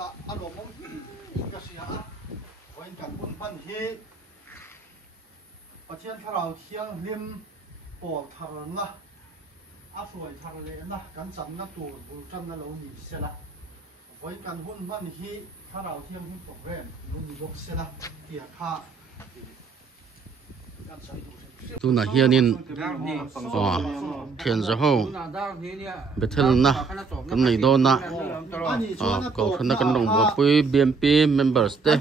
la alo mong ka sia oin kan bun ban hi pathian tharau thiang lim pol thar na a fuai thar le na kan cham na tur bul cham na lo ni sela oin kan hun ban hi tharau thiang hun program lu ni bok sela tia kha kan sai tu na hianin thian za ho bethel na kan nei do na ko khana kan rong bo pui BMP members te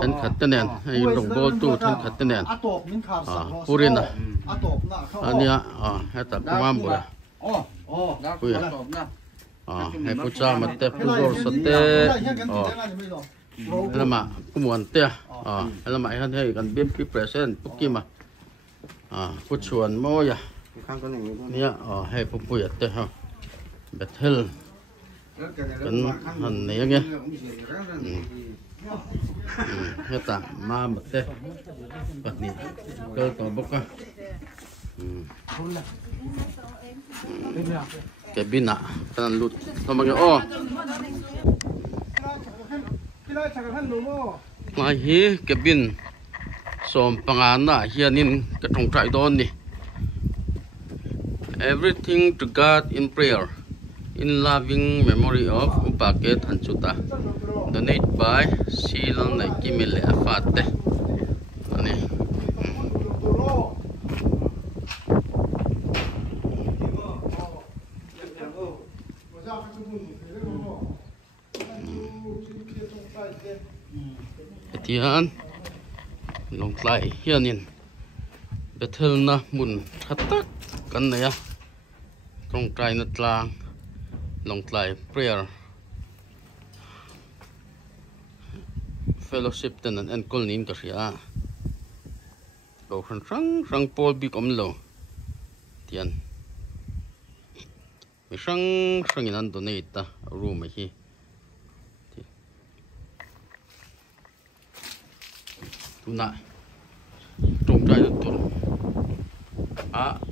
kan khat te nen ai rong bo tu than khat te nen purina ania heta kuma mo pui he pucha matte pulor sote lama kumuan te lama han he kan BMP president pukimaผู้ชวนโมยเนี่ยให้ผู้ป่วยเตะฮะเบทเทลกันหันนี้ไงเฮ้ยตามาหมดเตะแบบนี้ก็ต่อบุกอ่ะแกบินอ่ะกันหลุดทำไมกันมาฮีแกบินสมปังอานะเฮียนินกระทงใจโดนนี่ everything to God in prayer in loving memory of Upaket Hanchuta donate by Silang na Kimile Afate ani etian long tlai hianin bethel na mun thatak kan ne ya tong trai na tlang long tlai prayer fellowship ten an kol nin ka ria lo khan rang pol bi kom lo tian mi sang in an donate ta room hi tuna trong trái được tuần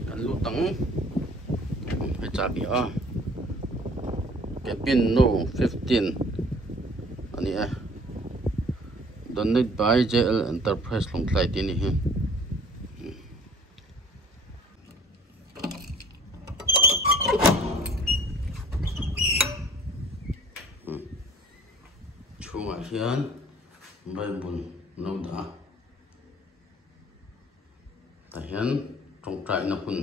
cần lụt tầng phải trả bị cái pin no 15 anh ấy donate by JL Enterprise long lại tin hi chung ở hiền bay bùn lâu đã hian trong trại na hun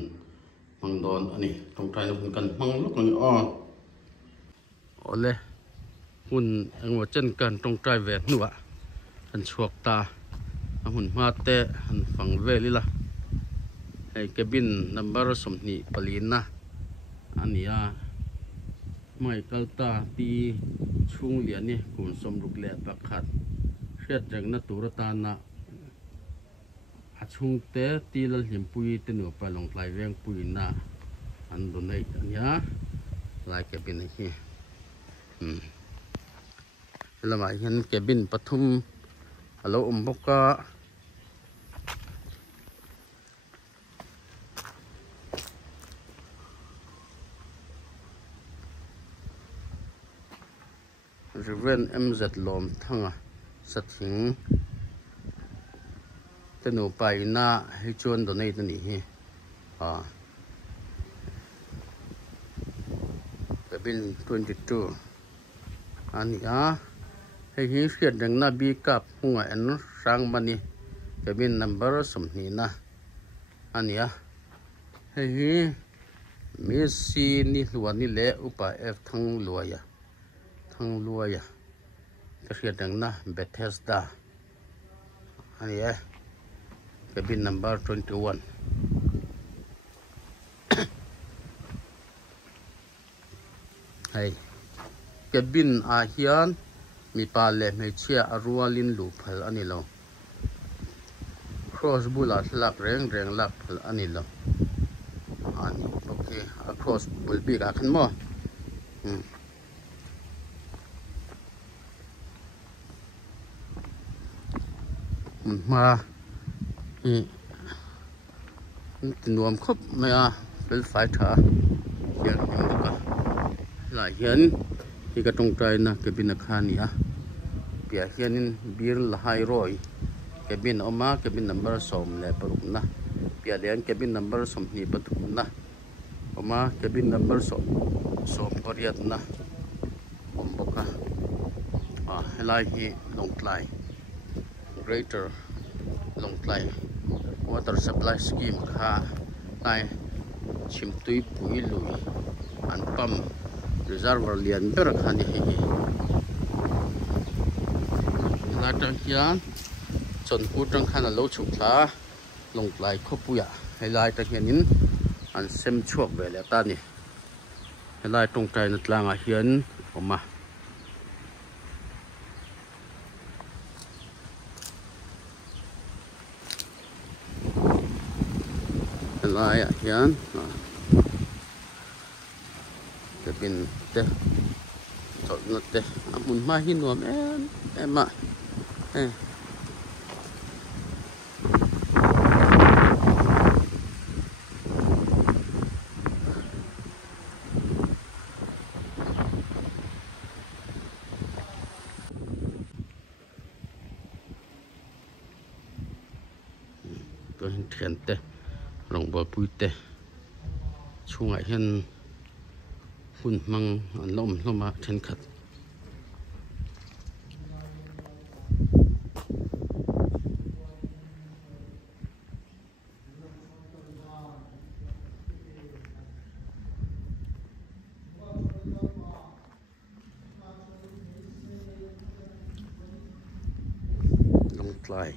mang don ani trong trại na hun kan mang lok lang ole hun engwa chen kan trong trại ve nuwa han chuak ta hun ma te han phang ve lila ai cabin number somni palina ania mai kalta ti chung lian ni kun som ruk le pakhat hriat reng na turata na chung te tilal him pui te nu pa long lai veng pui na an donate ania lai cabin hi lama hian cabin pathum alo boka Reverend MZ lom thanga sathing tenu pai na hi chuan donate ni hi bill 22 ani hei hi hriat reng na bi kap hunga en sang mani cabin number somni na ani hei hi Messi ni luani le upa f thang luaya ka hriat reng na Bethesda ani cabin number 21 hey cabin hian mi pa le me chia arualin lu phal ani lo cross bula lak reng lak phal ani lo ani okay cross bul bi ka khan mo ma nuam khop maya bel fighter hian lại hian hi ka tong trai na cabin a khani a pia hianin bir la hai roi cabin oma cabin number som le parum na pia lian cabin number som ni patum na oma cabin number som pariat na omboka helai hi longtlai greater longtlai water supply scheme kha tai chimtui pui lui an pam reservoir lian ber khani hi la tang hian chon pu tang khana lo chukla longtlai khopuya helai ta hianin an sem chuak ve le ta ni helai tong tai na tlanga hian oma helai hian cabin te chọn nó te amun ma hi nuam em ạ tôi thiền te lòng bờ bụi te chung lại hiền hun mang lom loma then khat longtlai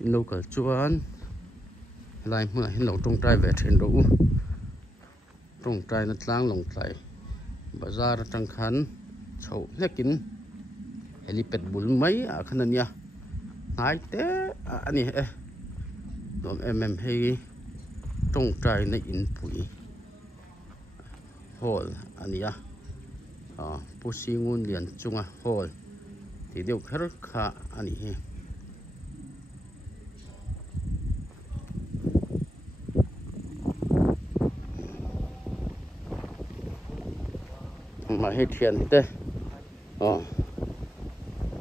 local chuan lai hmun hin lo tong trai ve then ro tong trai na tlang longtlai bazar tang khan chho lekin helipad bul mai a khanania nai te ani dom hei tong trai na in pui hall ania pusi ngun lian chunga hall ti deu khar kha ani he mà hết thiền thế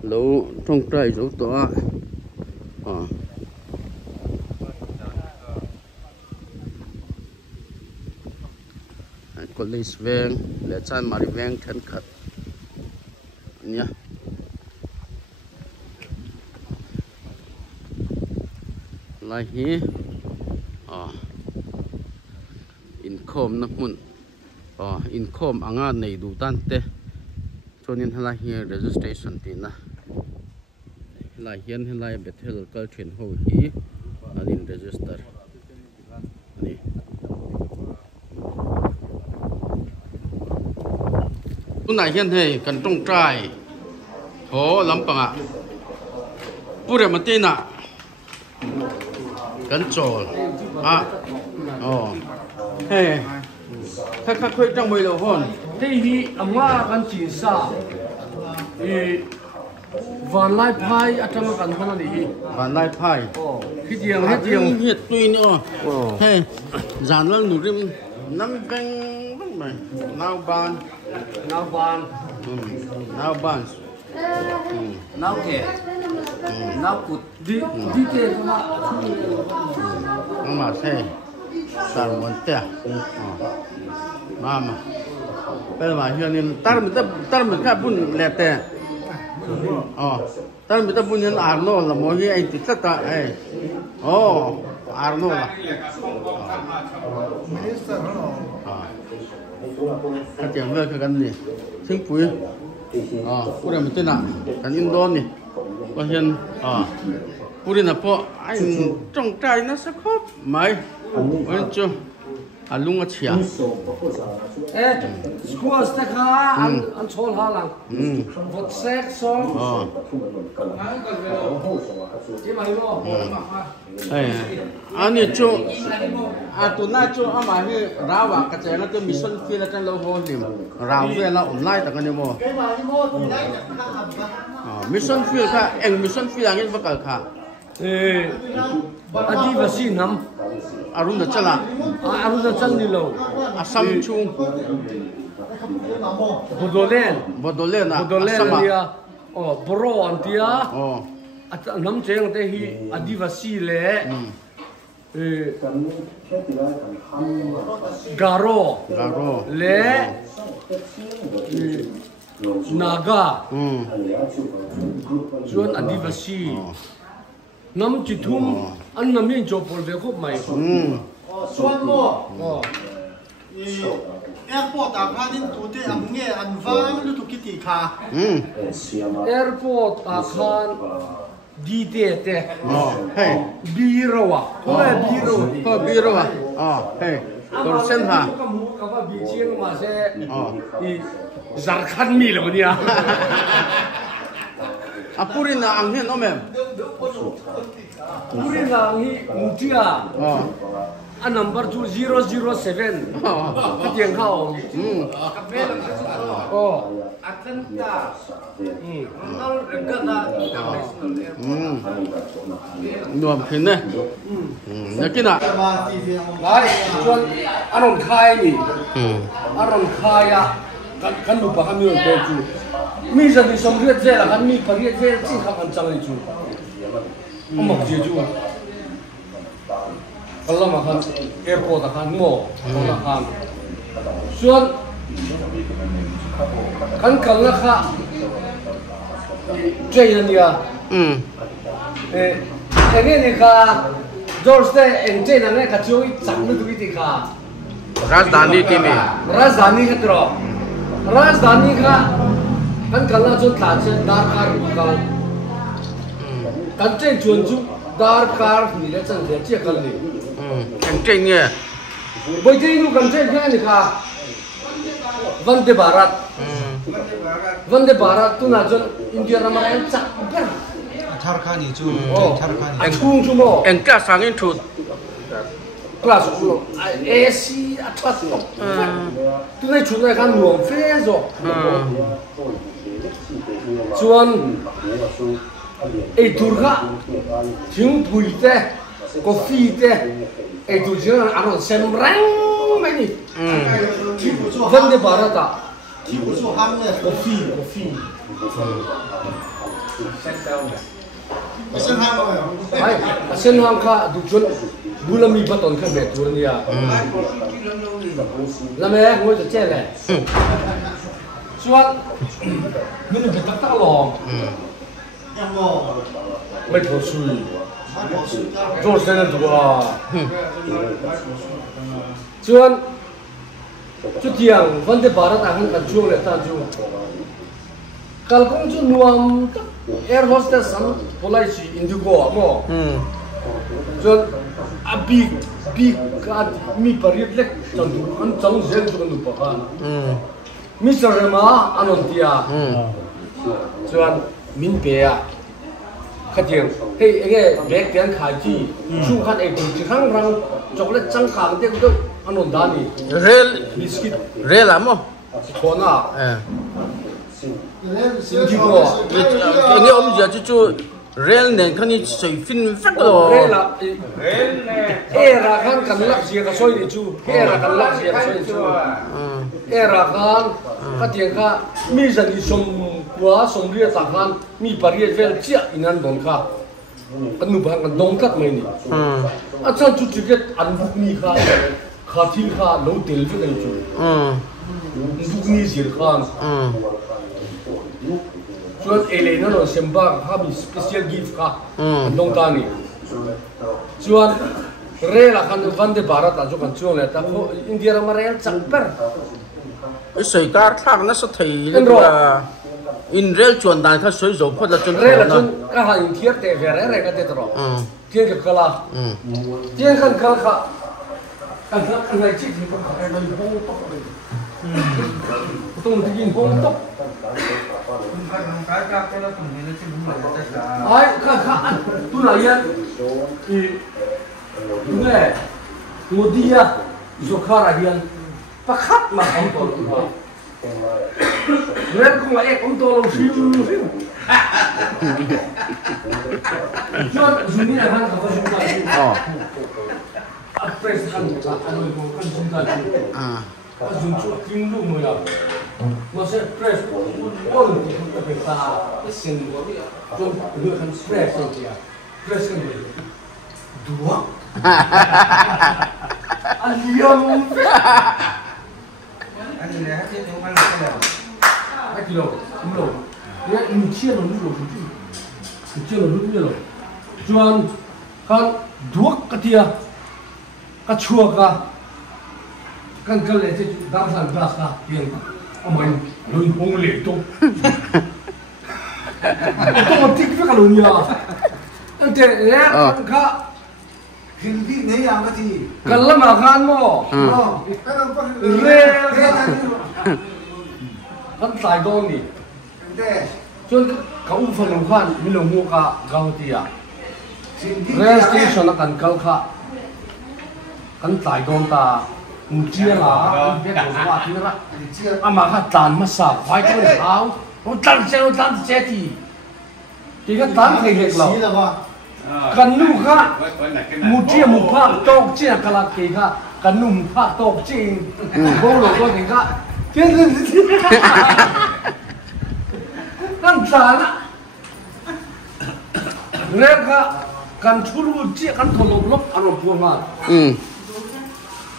lâu trong trái dấu tỏa police veng le chan mari veng then khat nya lai hi income na mun income anga nei du tan te chonin hala hi registration tin na la hian helai bethel kal thin ho hi alin register ani tunai hian hei kan tong trai ho lampanga pure matina kan chol hey khắc khơi trong mười đầu hồn đây hi amma kan chi sa van lai phai atang kan hana ni van lai phai khi diang hiệt tuy nữa hey giàn lăng nụ rim năm beng lúc này nào ban nào kẻ nào cụt đi kẻ mà xe sản vật tè mama bây mà hiện nay tar mình các bún lẹt tè tar mình các bún nhân Arnold là mỗi anh chỉ tất cả Arnold là cái chuyện về cái gì chính phủ bữa mình tên nào cái Indon này có hiện bữa nào po anh trong trai nó sẽ khóc mấy anh chưa lung ở chia squash ta kha an chol ha lang vot sek so chỉ mà lo anh ấy cho tụi na cho anh mà như rau và cái chén nó cái mission field là trên lâu hơn thì rau về là online tất cả những món mission field cả anh mission field là những vật cả Adivasi nam Arunachal ni lo Assam chung Bodolen Bodolen dia bro antia oh nam cheng te hi adivasi le Garo le Naga chuan adivasi nam chi thum an nam in jo pol ve khop mai chuan mo airport a khanin tute am nge an wang lu tu kiti kha airport a khan di te hey biro wa biro hey tor sen ha ka ba bi chiang ma se i Jharkhand mi lo nia apuri na ang hen omem puri na hi mutia a number 2007 ka tiang kha om Atlanta Ronald Reagan nuam khin ne nakina lai chuan aron khai ni aron khaya kan lu pa kami on chu mi za ni som riat je la kan mi pariat je chi kha kan chang ni chu omok je chu Allah ma khan airport khan mo Allah khan chuan kan kal na kha train ni ene ni kha doorstep en train na ka chu chang nu tu ti kha Rajdhani timi Rajdhani ka tro Rajdhani ka kan kal na chu tha che dar kar kal kan train chuan chu dar kar ni le chan le che kal ni kan train nge boi train nu kan train ni kha Vande Bharat tu na jon India ramayan chak ber Jharkhand chu en chung chu mo en ka sangin thu class chu AC atlas no tu nei chu na kan nuam fe zo chuan ei durga thing thui te coffee te ei tu jang aron sem rang mai ni Vande Bharat coffee ai sen hang kha du chun bulami baton kha be tur nia la me ngoi to che le chuan min be tak tak long mai tho sui zo sen na du chuan chu tiang Vande Bharat ang kan chuang le ta chu kalkong chu nuam air hostess san polai si indigo mo chuan abi big ka mi parit lek chan du an chang zel chu kan du pa khan Mr. Rema anon tia chuan min pe a khatiang hei enge bek tian khai chi chu khan e du chi khang rang chocolate chang khang te ko anon dani rel biscuit rel amo khona indigo nge om ja chu rel nen khani sei fin fek lo rela era kan lak sia ka soi ni chu era kan lak sia ka soi ni chu era kan ka tiang ka mi zan ni som kwa som ria ta kan mi paria vel chia inan don kha kan nu bang kan dong kat mai ni achan chu chu get an buk ni kha kha thil kha lo tel ve ni chu buk ni zir khan chuan elena no semba ha bi special gift ka dong ta ni chuan rela kan Vande Bharat a chu kan chuang le ta ko India ra marel chakper sei kar thak na sa thei le in rel chuan dan kha soi zo phot la chun rela chun ka ha in thiar te ve re ka te tro thian ke kala thian kan kal kha kan ngai chi ni ko ka re noi bo to tung tin bo to ai kha tu na yan i ne modia zo khara hian pakhat ma khom to ba ren ko ek om to lo siu chuan zuni a han ka ba zuni a press han ka anoi ko kan zuni dùng chuột kim lu mười à nó sẽ press ôn thì không phải ta cái xin trong người hắn press rồi kìa press cái gì đùa anh yếm anh này hát tiếng chúng ăn cái nào hai kilo đúng rồi cái mình chia nó đúng rồi mình chia nó đúng rồi chuan kan đuốc cái tia cái chua cái này thì đang làm ra sao tiền ông anh luôn bông lệ tung tung một tích với cả luôn nhở anh thế nè cái hình đi này làm cái gì cái là mà gan mò cái làm con kan Sài Gòn nè thế chuan cái u phần lòng khan mình lòng mua cả gạo tia hình đi rail station là kan kal kha kan Sài Gòn ta chia là biết đâu qua thì nó ama ha tan ma sa phải cái hao nó tan xe thì cái tan thì hết xí là ba kan nu kha mu chia mu pha tok chia kala ke kha kan nu mu pha tok chia bo lo ko thì kha cái kan tan nên kha kan chulu chia kan tholo lop aro pu ma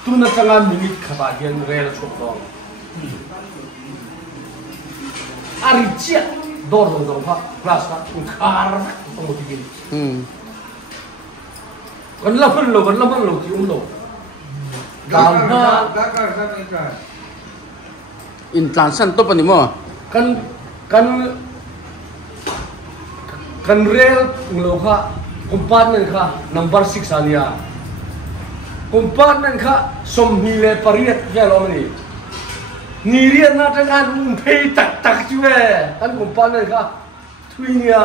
tu na changa minute khata gen rel chok dong ari chia dor dong pha plus ka khar tong mo tigin kan la phun lo ti lo gam na in tlan san to pani mo kan rel lo kha compartment kha number 6 ania compartment kha som hi le pariat ya lo mani ni rian na tang an phei tak chue kan compartment kha thuinia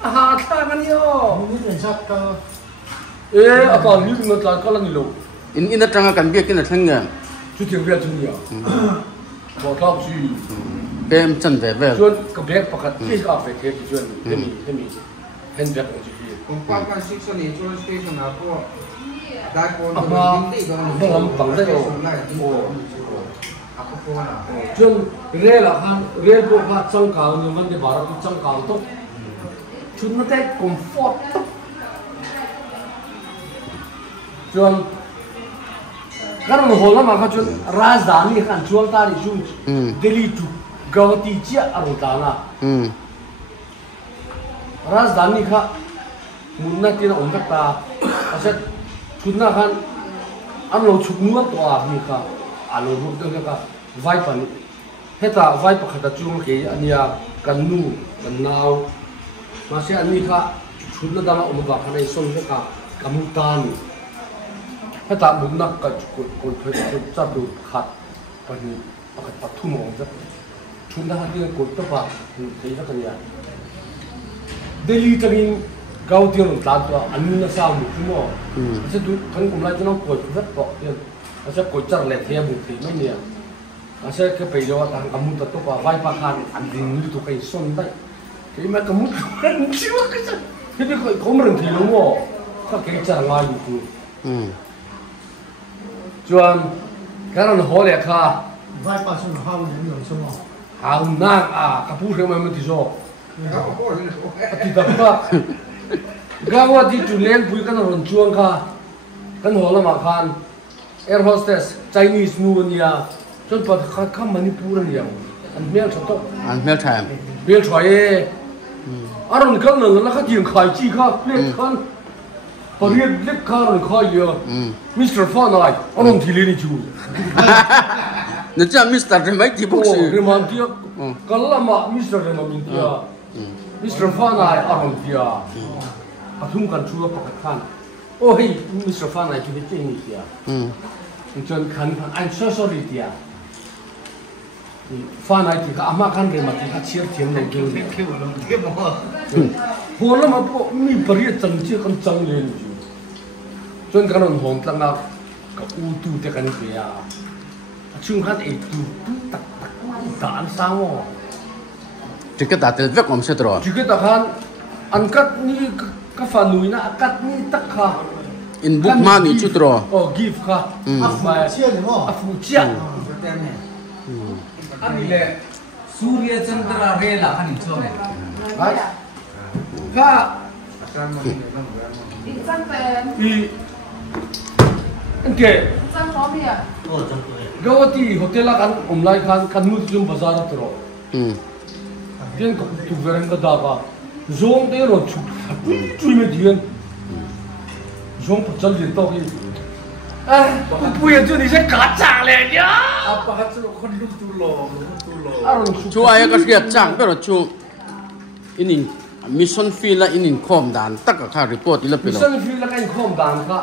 ha tha kan yo mình nhận ra e apa ni no tla kala ni lo in atanga kan biak in athang nga chu thiam bia chu ni bo thok chi pem chan ve ve chuan ka bek pakhat ki ka fe ke chuan hemi hen bek chi fi compartment 6 ni trolley station na po dai po ama lam pang da yo aku po na chuan rel a khan rel bo kha chang ka ni man de barat chang ka to chun na te comfort chuan karon hol ma kha chuan rajdhani khan chuang ta ri chu Delhi to Guwahati chia arutana rajdhani kha munna tina ondakta aset chunna khan an lo chuknuat to a hi kha alo ru de ka vai pan heta vai pakhata chung ke ania kannu kannau ma se ani kha chunna dama umba khana son ka kamutan heta munna ka ko cha du khat pani pakat pathu mo ja chunna ha de ko to ba ke ja kan ya Delhi tagin Guwahati ron tlan to anna sa mu mo se du kan kum lai no ko vet ko yen ase ko char le the bu ti mai nia ase ke pe jo ta kamu ta to pa vai pa khan an ding ni to kai son dai ke ma kamu kan chiwa ka sa ke be ko ron thi lo mo ka ke char nga yu tu chuan karon ho le kha vai pa sung hao nem lo sung hau na a ka pu se ma ti so aku po ni ti ta pa Guwahati to land pui kan ron chuang kha kan hola ma khan air hostess Chinese nu nia chon pa kha Manipur nia an mel tho an mel time bel choi aron kan no la kha tiang khai chi kha plate khan pariat lek kha ron khai yo Mr. Fanai aron thili ni chu na cha Mr. Remai ti box riman tia kalama Mr. Remin tia Mr. Fanai aron tia pathum kan chua pakat khan oh hey Mr. Fanai chu ni ni tia chon khan I'm so sorry tia Fanai ti ka ama khan re ma ti ka chiar thiam le ge ke bo lo ke mo hola ma po mi pariat chang chi kan chang le ni chu chon kan on hom tlang na ka u tu te kan pe ya chung khan e tu tak ta an sang mo ticket ta tel vek om se tro chu ke ta khan an kat ni ka fa nui na kat ni tak kha in book money chu tro give kha a fu chia ni mo a fu chia Ani le Surya Chandra Rela ani chome. right kha Oke, gawati hotel kan umlai kan mu zum bazar tro. Dia kok tu verang ka daga. Zong de ro chu me dian. Zong pachal din to ki. Bu ye chu ni se ka cha le ya. Apa kat lu kon lu tu lo. Aron chu ai ka riat chang ka ro chu inin mission field la inin khom dan tak ka report ila pelo mission field la kan khom dan ka.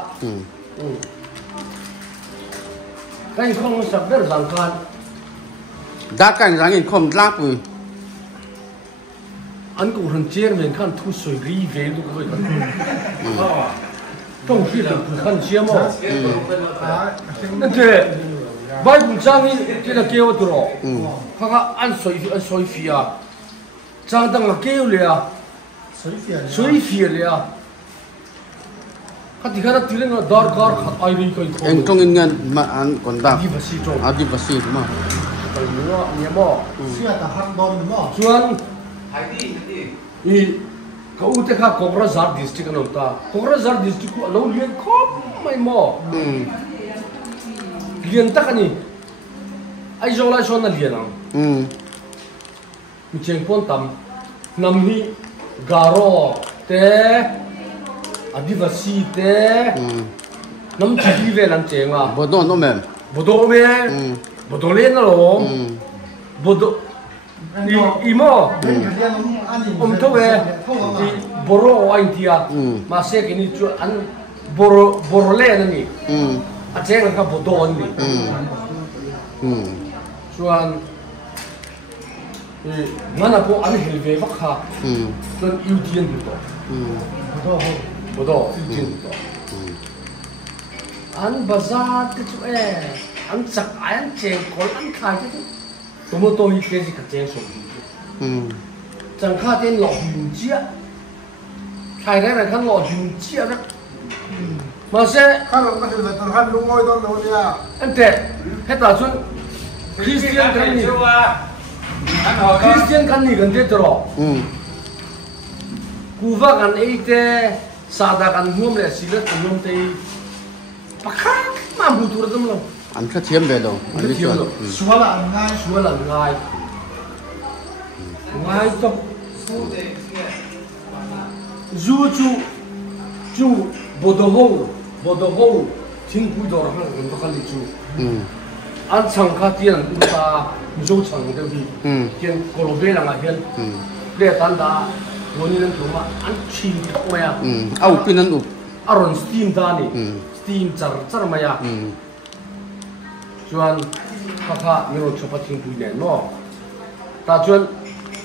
Kan khom sa ber sang kan. da kan rang in khom la pu An ko ran chairman kan thu soi ri ve lu ko kan. Tong fi la ku kan chia mo. Nên thế, vai bùn trang đi cái là kêu tụi họ ăn soi phia, trang đang là kêu liền, soi phia liền, cái gì cái tiếng là đar car ai đi coi không? anh trong ngân mà anh còn đáp Adi basi mà Kalau ni ni mo, chia ta hang don ni mo cuan Hai di. i kau tu kah Kokrajhar district kan ta, Kokrajhar district ku lalu lian kop mai mo. Lian tak ni, ai jola so na lian ang. Mi cheng pon tam, nam hi garo te, adivasi te, nam chili ve lan cheng la. bodo no mem Bodo me, bodo len na lo, bodo imo. To ve, boro ai tia, masih kini tu an boro len ni. Aceh kan bodo ni. Cuan mana pun an helve bakha. Cuan Udian itu. Bodo Udian itu. An bazar tu an cak an cengkol an khai tu. Tunggu tu ini kerja kerja sobi. Jangan khatin lok junjia. Khai này kan lok junjia dah. Masih kalau masih betul kan lu ngoi don lu dia ente heta chun Christian kan ni Christian kan ni kan te tro kuva kan eite sada kan hum le silat hum te pakha ma butur dum lo anh khát thiêm về đâu anh đi chọn suala ngai sual la ngai to zu chu bodoho thing pui dor hang kan khali chu an chang kha tian ta zo chang de bi kian kolobe la nga hian le tan da woni nan thuma an chi ko ya au pinan up aron steam da ni steam char ma ya chuan kha mi ro chopa thing pui len no ta chuan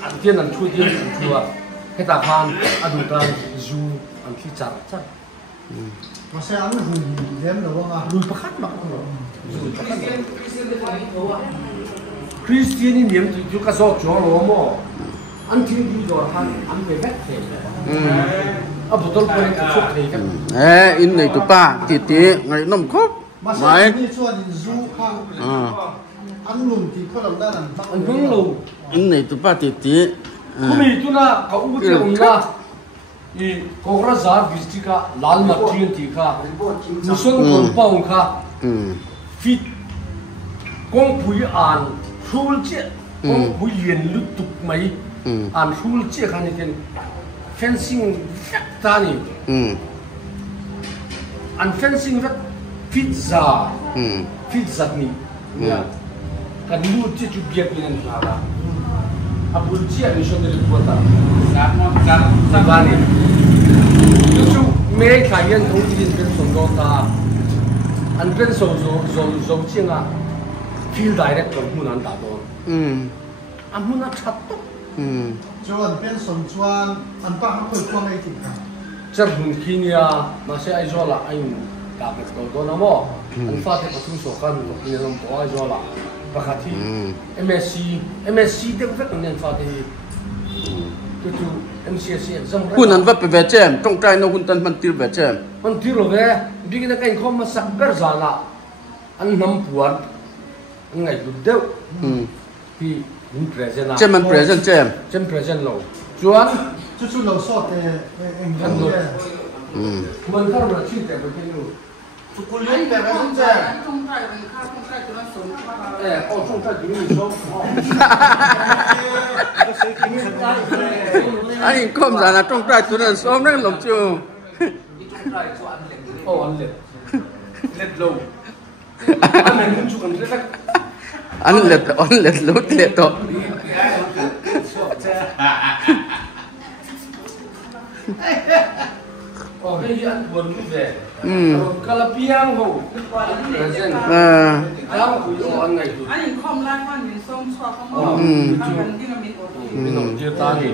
an tian an thu tian an thua heta khan adu ta zu an thi char masih anu hui dem lo nga lui pakhat mak no Christian in niệm tu ka so cho lo mo an thi bi dor han an be vet the a botol pore ka chok thei ka in này tụ pa ti ngày nom khóc masih ni chuan in zu khang an lun ti kho lam da nan an hung lo in này tụ pa ti kumi tu na ka u te um na i Kokrajhar district ka lalmat tien ti kha muson kon paung kha fit kong pui an phul che kong pui yen lu tuk mai an phul che kha ni ten fencing ta ni an fencing rat fit za ni kan lu che chu biak ni nan ha abul che ni shon de buata Bani, itu mereka yang kemudian bersongkota, anpen so cina field director hunan dado, amunan satu, chuan pen som chuan an pa ha khoi khwang ai ti ka cerbun kinia masih aizola ain dapat dodo namo, anfate patung sokan ini nampak aizola, bakati MSc itu kan yang fate cái chú MCSC exam hun an va pe ve chem trong trai no hun tan man tir ve chemมันที่เราเว้ยบิ๊กนักการคอมมาสักเกิดจานะอันน้ำปวดอันไงดูเดียวที่มันเพรสเซนต์ chem man present chem เช่นเพรสเซนต์เราจวน 就是老少的应该的， มันถ้าเราชื่อแต่ประเทศนู้น 就古林的那种子，哦，中菜给你说，anh không ra là trong trai tụi nó xóm nó lộc chưa哦，完了，累喽，俺们民族人这个。 anh lệch lút lệch to Oh, ini an buat juga. Kalau piang ho, present. Kamu kuyo angai tu. Ani kom lang kan min som chwa ko mo. Kan din min o. Minum dia tadi.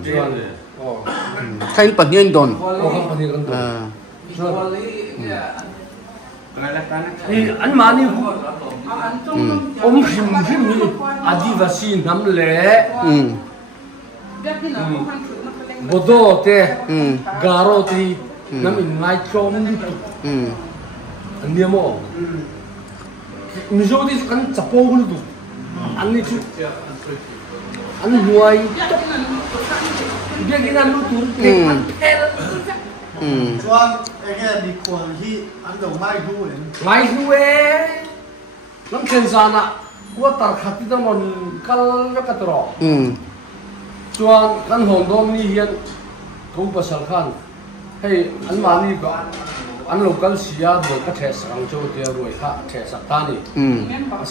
Jual. Oh. Kain panhian don Oh, kan pandai kan tu. An mani him ni adivasi nam le. Bodo te garo ti nam in ngai chom ni tu. An dia mo. Mizo di kan chapo gul tu. An ni chu. An huai. Dia kena lu tu ni an pel. ส่วนไอ้แค่ดีกว่าที่อันเดียวไม่ดูเลย Ngai tu nam chen sana. Gua tar khati da mon kal ka tro. Chuan kan hong dom ni hian thu pasal khan hei an ma ni ko an local sia do ka the sang chu te roi kha the sak ta ni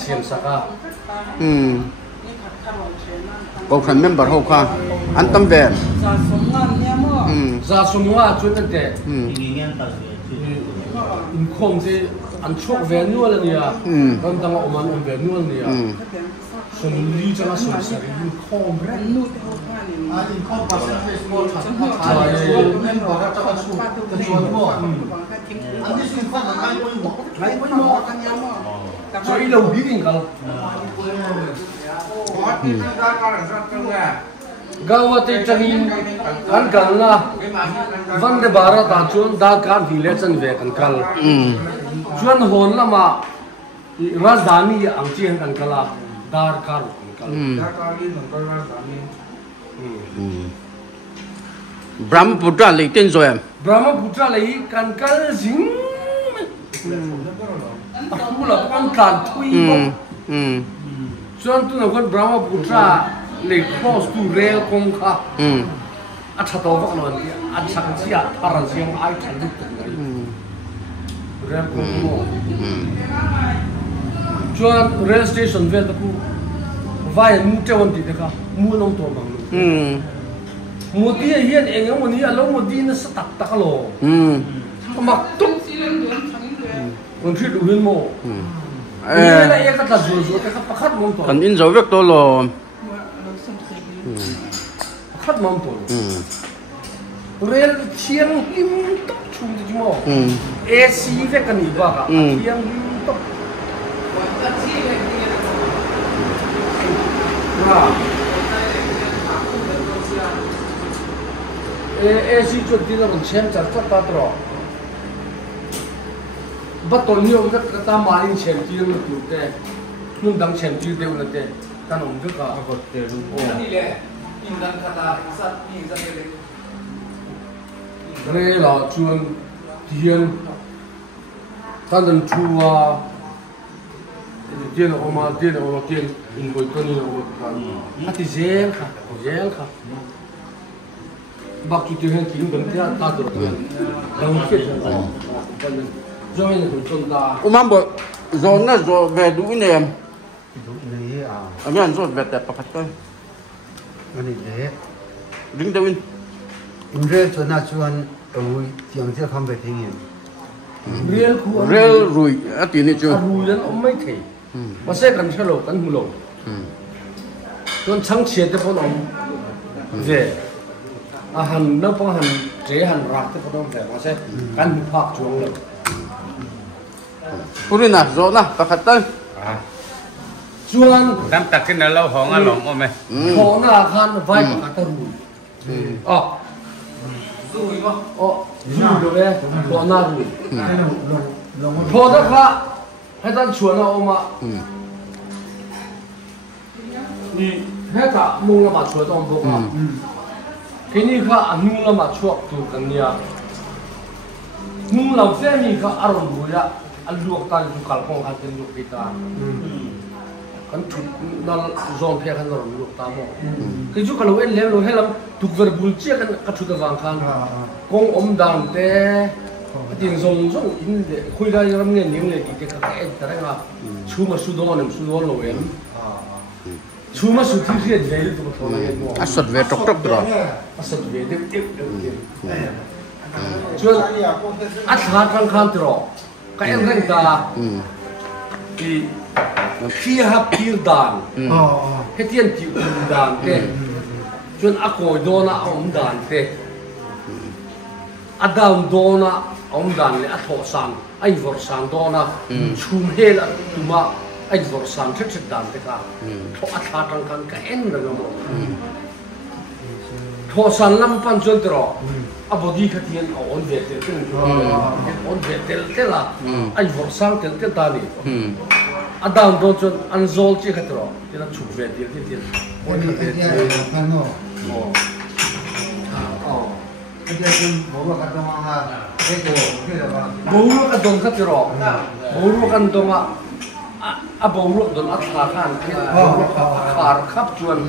siam saka có khăn member hậu kha an tâm về Sa som ngan ne mo. za sumwa chu na te in khom se an chok ve nual ni ya kan tang o man ve nual ni ya sum li changa sum sa in khom re นูดho kan ni. อันนี้ข้อปัสสาวะเป็นสมองถ่ายเมมเบอร์จะมาชูจะชวนพวกอันนี้คือข้อมันไม่ไม่หมด Ai ko mo kan ya mo. so i lo bi king kal gawa te changin kan kal na Vande Bharat a chuan da kan hi le chan ve kan kal chuan hon lama rajdhani ang chian kan kala dar kar kan kal Brahmaputra lấy tên rồi em Brahmaputra lấy kan kal jing mula kan kan thui chuan tu na kon Brahmaputra le cross to rail kong kha a tha to vak lon a chang chia tharan siang ai than dik tak ngai rail kong mo chuan rail station vel ta ku vai mu te won ti te kha mu nong to mang mu ti hian eng mo ni alo mo di na sa tak tak lo mak tuk kon thit u hin mo ni la ya ka ta zo zo ka pakhat mong to còn in dấu việc tôi lo pakhat mong to rail chiang lim tok chung ti mo AC ve kan ni ba ka chiang lim tok AC chu ti na chem char ta ta tro bắt tôi nhiều rất ta mà anh xem tiêu là tiêu tệ nhưng đang xem tiêu đều là tệ ta nồng rất là vật tệ luôn đi lệ in đang khata sát đi ra đây là chuan tiền ta đang chua tiền là oma tiền in coi con nhiều mà thì dễ khá bác chủ tịch hiện kim vẫn thế ta được đồng kết rồi mình cũng chọn ta. Umam bộ zone nó rồi về đủ anh em. đủ này à. Anh em rồi về tại bạc thôi. Anh này đấy. Đứng đâu in? In rail cho na chuan rồi tiếng sẽ không về tiếng Rail rồi à tiền này chưa? Rùi lên ông mấy thầy. Mà sẽ cần xe lỗ cần hù lỗ. Còn chẳng chết thì bọn ông về. Hẳn nó phong hẳn chế hẳn rạc thì bọn ông về mà sẽ cần phạt chuông lỗ. Puri na, zo na, pakat tayo. chuan Tam takin na lâu hong along ome. thọ na khan vai ka ta ru Dui ba. ru do le thọ na ru thọ da kha hai tan chuan na oma ni he ka mung la ma chuan om bo ka cái này kha anung la ma chuak tu kan nia nung lau fe mi kha aron bu ya aluak ta ju kal pong ha ten lu kita kan thu dal zon phe kan ron lu ta mo cái ju kal wen le lo helam tu ver bul che kan ka thu da wang khan kong om dam te ting zong zong in de khui da ram ne ning le ki ka ka ta ra chu ma su do nem su do lo em chu ma su thi thi de le tu ko thona ye mo asat ve tok tok ro asat ve de chuan a thla tang khan tro ka en reng ta ki khi hap kir dan hetian ti dan te chuan a koi dona om dan te a down dona om dan le a tho san ai vor san dona chum hel a tuma ai vor san thek thek dan te ka tho a thla tang khan ka en ra mo tho san lam pan chuan tro a body kha tian a on ve tel tel on ve tel tel la ai vor sang tel tel ta ni a down do chuan an zol chi kha tro ti na chu ve tel tel on kha tel bolu ka dong kha tro bolu kan dong a bolu don a thla khan khar khap chuan